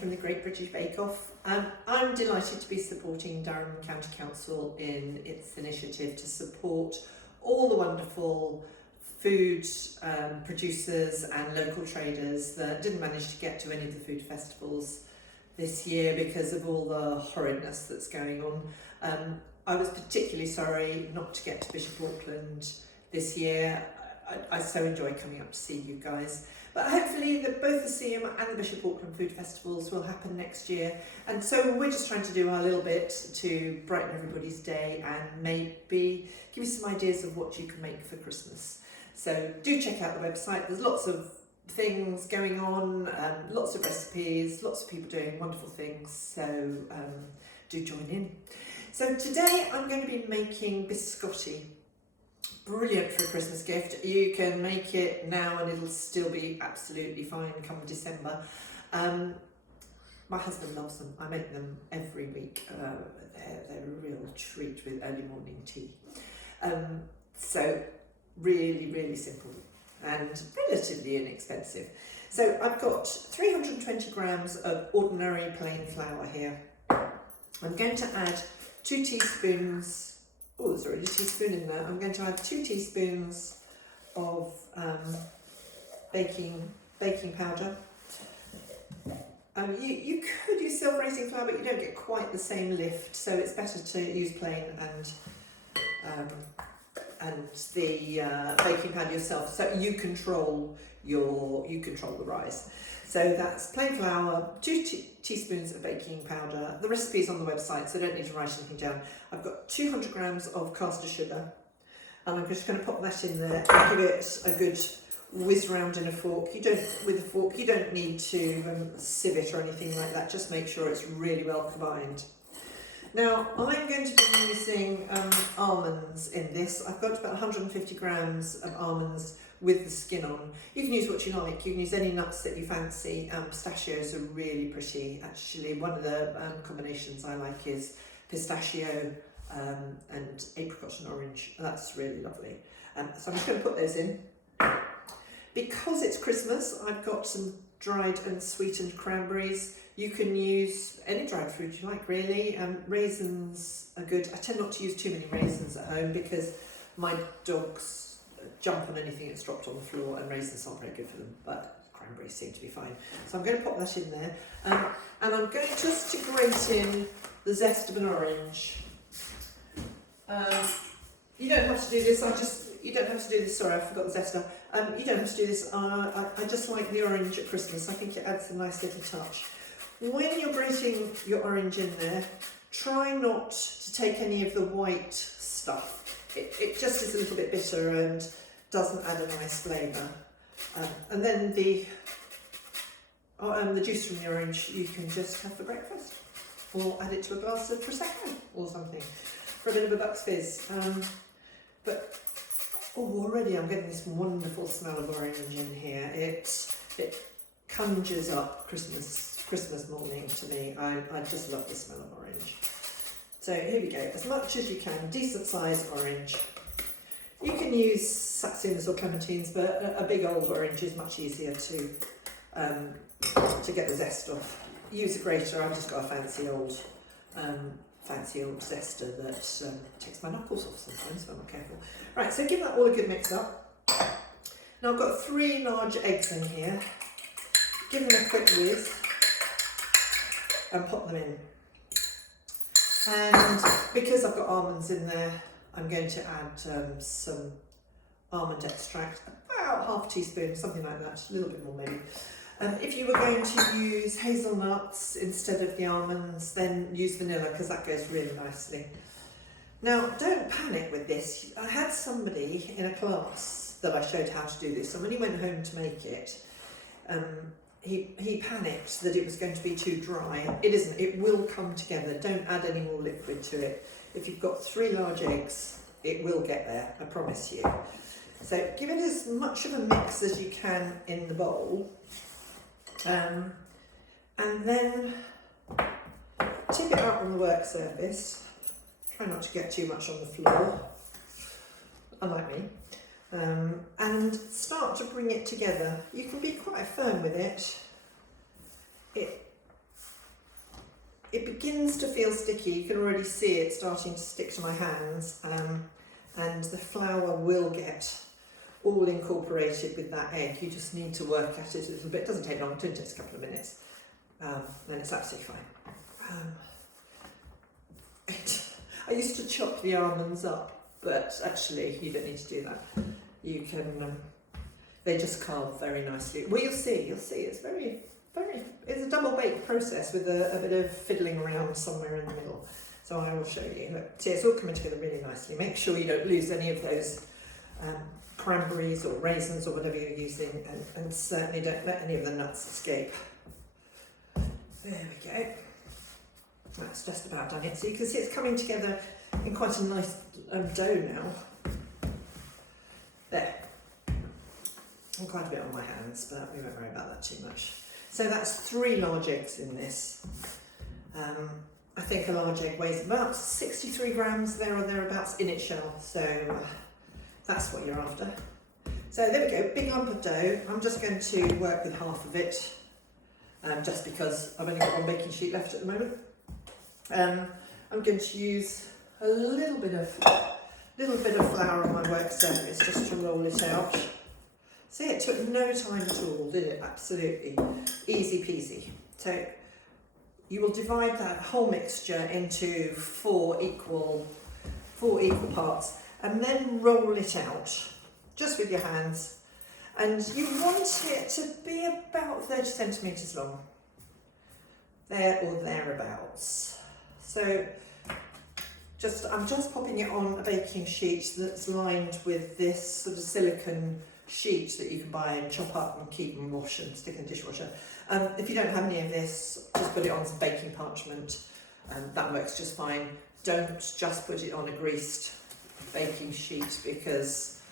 from the Great British Bake Off. I'm delighted to be supporting Durham County Council in its initiative to support all the wonderful food producers and local traders that didn't manage to get to any of the food festivals this year because of all the horridness that's going on. I was particularly sorry not to get to Bishop Auckland this year. I so enjoy coming up to see you guys. But hopefully both the CM and the Bishop Auckland Food Festivals will happen next year. And so we're just trying to do our little bit to brighten everybody's day and maybe give you some ideas of what you can make for Christmas. So do check out the website. There's lots of things going on, lots of recipes, lots of people doing wonderful things. So do join in. So today I'm going to be making biscotti. Brilliant for a Christmas gift. You can make it now and it'll still be absolutely fine come December. My husband loves them. I make them every week. They're a real treat with early morning tea. So really, really simple and relatively inexpensive. So I've got 320 grams of ordinary plain flour here. I'm going to add 2 teaspoons. Oh, there's already a teaspoon in there. I'm going to add 2 teaspoons of baking powder. You could use self-raising flour, but you don't get quite the same lift, so it's better to use plain and the baking powder yourself, so you control the rise. So that's plain flour, 2 teaspoons of baking powder. The recipe's on the website, so I don't need to write anything down. I've got 200 grams of caster sugar, and I'm just going to pop that in there and give it a good whiz round in a fork. You don't need to sieve it or anything like that. Just make sure it's really well combined. Now I'm going to be using almonds in this. I've got about 150 grams of almonds with the skin on. You can use what you like. You can use any nuts that you fancy. Pistachios are really pretty. Actually, one of the combinations I like is pistachio and apricot and orange. That's really lovely. So I'm just going to put those in. Because it's Christmas, I've got some dried and sweetened cranberries. You can use any dried fruit you like, really. Raisins are good. I tend not to use too many raisins at home because my dogs jump on anything that's dropped on the floor, and raisins aren't very good for them, but cranberries seem to be fine. So I'm going to pop that in there, and I'm going just to grate in the zest of an orange. You don't have to do this. You don't have to do this. Sorry, I forgot the zester. You don't have to do this. I just like the orange at Christmas. I think it adds a nice little touch. When you're grating your orange in there, try not to take any of the white stuff. It just is a little bit bitter and doesn't add a nice flavour. And then the juice from the orange you can just have for breakfast, or add it to a glass of Prosecco or something for a bit of a buck's fizz. Already I'm getting this wonderful smell of orange in here. It conjures up Christmas morning to me. I just love the smell of orange. So here we go, as much as you can, decent size orange. You can use satsumas or clementines, but a big old orange is much easier to get the zest off. Use a grater. I've just got a fancy old zester that takes my knuckles off sometimes if I'm not careful. Right, so give that all a good mix up. Now I've got 3 large eggs in here. Give them a quick whiz and pop them in. And because I've got almonds in there, I'm going to add some almond extract, about half a teaspoon, something like that, a little bit more maybe. If you were going to use hazelnuts instead of the almonds, then use vanilla because that goes really nicely. Now, don't panic with this. I had somebody in a class that I showed how to do this, and when he went home to make it, he panicked that it was going to be too dry. It isn't. It will come together. Don't add any more liquid to it. If you've got 3 large eggs, it will get there, I promise you. So give it as much of a mix as you can in the bowl. And then tip it out on the work surface. Try not to get too much on the floor, unlike me. And start to bring it together. You can be quite firm with it. it begins to feel sticky. You can already see it starting to stick to my hands, and the flour will get all incorporated with that egg. You just need to work at it a little bit. It doesn't take long, it takes a couple of minutes, then it's absolutely fine. I used to chop the almonds up, but actually you don't need to do that. You can, they just carve very nicely. Well, you'll see, it's it's a double bake process with a bit of fiddling around somewhere in the middle. So I will show you. Look, see, it's all coming together really nicely. Make sure you don't lose any of those cranberries or raisins or whatever you're using, and certainly don't let any of the nuts escape. There we go. That's just about done it. So you can see it's coming together in quite a nice dough now. There. I'm quite a bit on my hands, but we won't worry about that too much. So that's 3 large eggs in this. I think a large egg weighs about 63 grams there or thereabouts in its shell, so that's what you're after. So there we go, big lump of dough. I'm just going to work with half of it, just because I've only got 1 baking sheet left at the moment. I'm going to use a little bit of flour on my work surface just to roll it out. See, it took no time at all, did it? Absolutely easy peasy. So you will divide that whole mixture into 4 equal parts, and then roll it out just with your hands. And you want it to be about 30 centimetres long, there or thereabouts. So I'm just popping it on a baking sheet that's lined with this sort of silicone sheet that you can buy and chop up and keep and wash and stick in the dishwasher. If you don't have any of this, just put it on some baking parchment, and that works just fine. Don't just put it on a greased baking sheet because,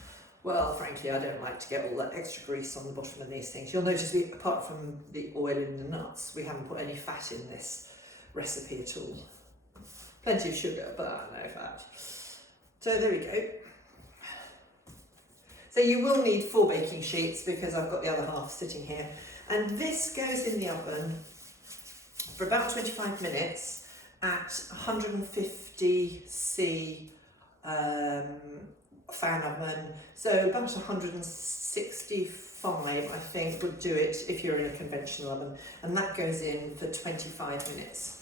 well, frankly, I don't like to get all that extra grease on the bottom of these things. You'll notice apart from the oil in the nuts, we haven't put any fat in this recipe at all. Plenty of sugar, but no fat. So there we go. So you will need 4 baking sheets because I've got the other half sitting here. And this goes in the oven for about 25 minutes at 150C fan oven. So about 165, I think, would do it if you're in a conventional oven. And that goes in for 25 minutes.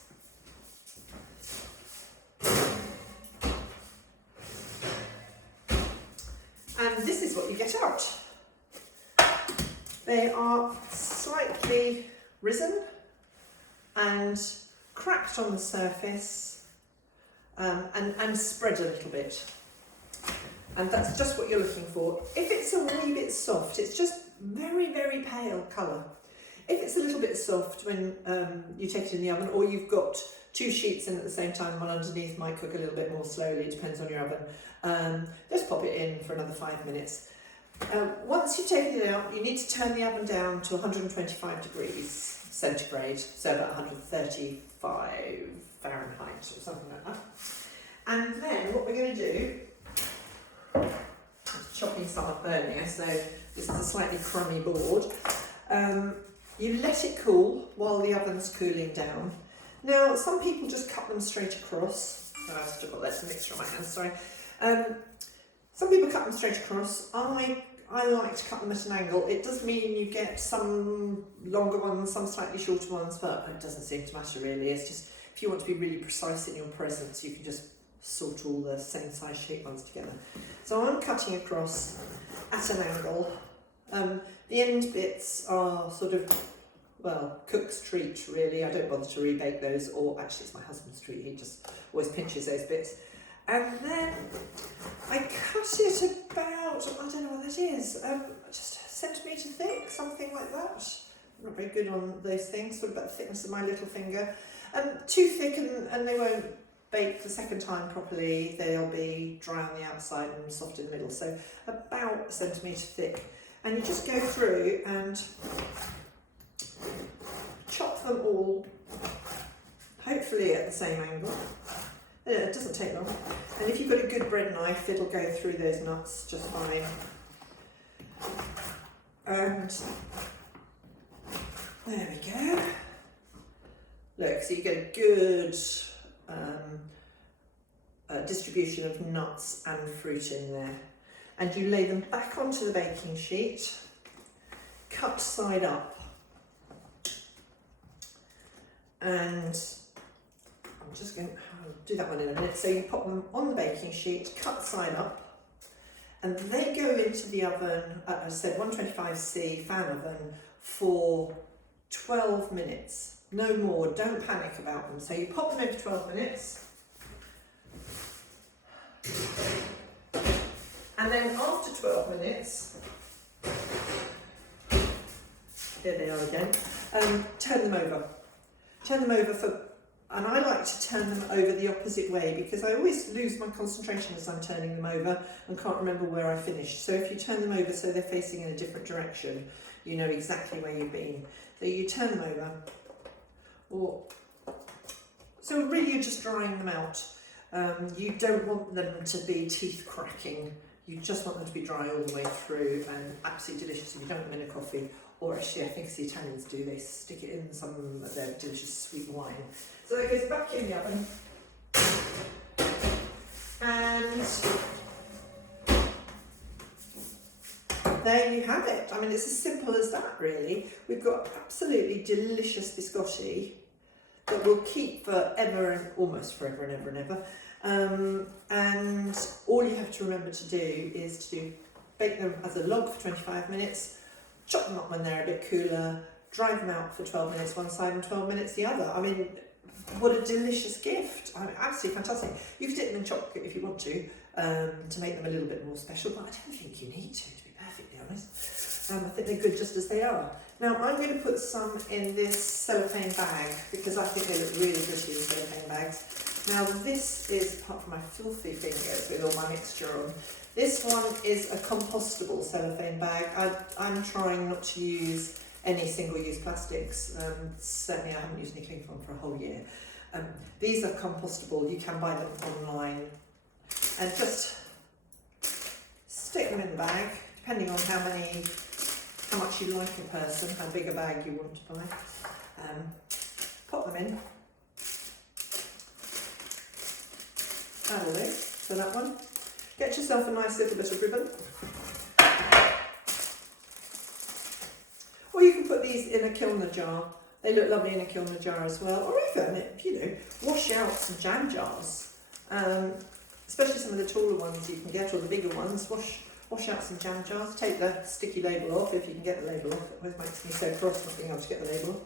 And this is what you get out. They are slightly risen and cracked on the surface, and spread a little bit. And that's just what you're looking for. If it's a wee bit soft, it's just very, very pale colour. If it's a little bit soft when you take it in the oven, or you've got 2 sheets in at the same time, one underneath might cook a little bit more slowly, it depends on your oven. Just pop it in for another 5 minutes. Once you've taken it out, you need to turn the oven down to 125 degrees centigrade, so about 135 Fahrenheit or something like that. And then what we're going to do, I was chopping some up earlier, so this is a slightly crummy board. You let it cool while the oven's cooling down. Now, some people just cut them straight across. Oh, I've still got lots of mixture on my hands, sorry. Some people cut them straight across. I like to cut them at an angle. It does mean you get some longer ones, some slightly shorter ones, but it doesn't seem to matter really. It's just, if you want to be really precise in your presents, you can just sort all the same size shape ones together. So I'm cutting across at an angle. The end bits are sort of, well, cook's treat really. I don't bother to rebake those, or actually it's my husband's treat, he just always pinches those bits. And then I cut it about, I don't know what that is, just a centimetre thick, something like that. I'm not very good on those things, sort of about the thickness of my little finger. Too thick and they won't bake the second time properly. They'll be dry on the outside and soft in the middle. So about a centimetre thick. And you just go through and chop them all, hopefully at the same angle. It doesn't take long. And if you've got a good bread knife, it'll go through those nuts just fine. And there we go. Look, so you get a good distribution of nuts and fruit in there. And you lay them back onto the baking sheet, cut side up. And I'm just going to do that one in a minute. So you pop them on the baking sheet, cut side up, and they go into the oven, as I said, 125C fan oven for 12 minutes. No more, don't panic about them. So you pop them in for 12 minutes. And then after 12 minutes, here they are again, turn them over. Turn them over for, and I like to turn them over the opposite way because I always lose my concentration as I'm turning them over and can't remember where I finished. So if you turn them over so they're facing in a different direction, you know exactly where you've been. So you turn them over, so really you're just drying them out. You don't want them to be teeth cracking. You just want them to be dry all the way through and absolutely delicious. If you don't want them in a coffee, or actually I think as the Italians do, they stick it in some of their delicious sweet wine. So that goes back in the oven. And there you have it. I mean, it's as simple as that, really. We've got absolutely delicious biscotti that will keep forever and almost forever and ever and ever. And all you have to remember to do is to bake them as a log for 25 minutes, chop them up when they're a bit cooler, dry them out for 12 minutes one side and 12 minutes the other. I mean, what a delicious gift. I mean, absolutely fantastic. You can dip them in chocolate if you want to make them a little bit more special, but I don't think you need to be perfectly honest. I think they're good just as they are. Now, I'm going to put some in this cellophane bag because I think they look really pretty in cellophane bags. Now, this is, apart from my filthy fingers with all my mixture on, this one is a compostable cellophane bag. I'm trying not to use any single-use plastics. Certainly I haven't used any cling film for a whole year. These are compostable. You can buy them online. And just stick them in the bag, depending on how much you like a person, how big a bag you want to buy. Pop them in. That'll do for that one. Get yourself a nice little bit of ribbon. Or you can put these in a Kilner jar. They look lovely in a Kilner jar as well. Or even, you know, wash out some jam jars. Especially some of the taller ones you can get, or the bigger ones. Wash out some jam jars. Take the sticky label off if you can get the label off. It always makes me so cross not being able to get the label off.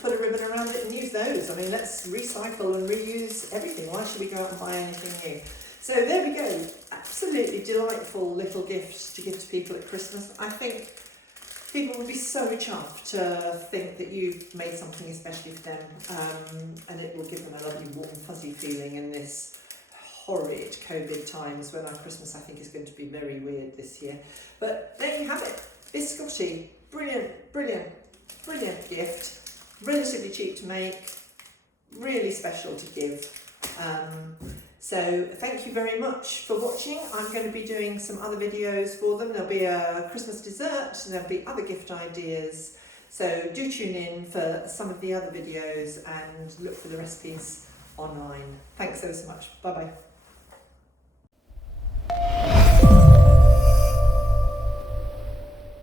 Put a ribbon around it and use those. I mean, let's recycle and reuse everything. Why should we go out and buy anything new? So there we go. Absolutely delightful little gifts to give to people at Christmas. I think people will be so chuffed to think that you've made something especially for them, and it will give them a lovely warm fuzzy feeling in this horrid COVID times when our Christmas I think is going to be very weird this year. But there you have it. Biscotti. Brilliant, brilliant, brilliant gift. Relatively cheap to make, really special to give. So thank you very much for watching. I'm going to be doing some other videos for them. There'll be a Christmas dessert and there'll be other gift ideas. So do tune in for some of the other videos and look for the recipes online. Thanks so much. Bye bye.